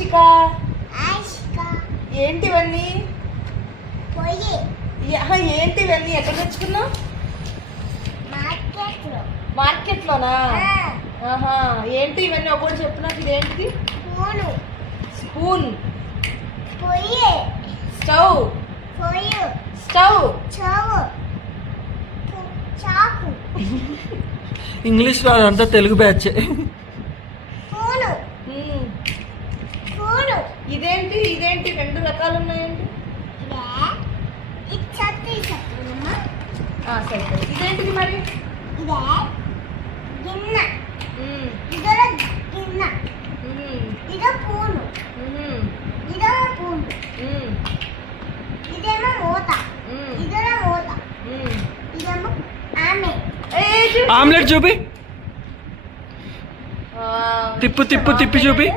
ఐషిక. ఏంటివన్నీ ఏంటివన్నీ ఎక్కడ తెచ్చుకున్నావు? మార్కెట్లో. మార్కెట్లోనా? ఆ, ఆహా ఏంటి ఇవన్నీ ఒకటి చెప్పు నాకు ఇదేంటిది పూలు స్పూన్. పొయ్యి. స్టవ్. పొయ్యి. స్టవ్. చావు. చాకు. ఇంగ్లీష్ రాదంతా తెలుగు బ్యాచ్. పూలు ఇదేంటి ఇదేంటి రెండు రకాలు ఉన్నాయండి? సరే ఇదేంటిది మరి? ఆమ్లెట్ చూపి. తిప్పు తిప్పు తిప్పి చూపి.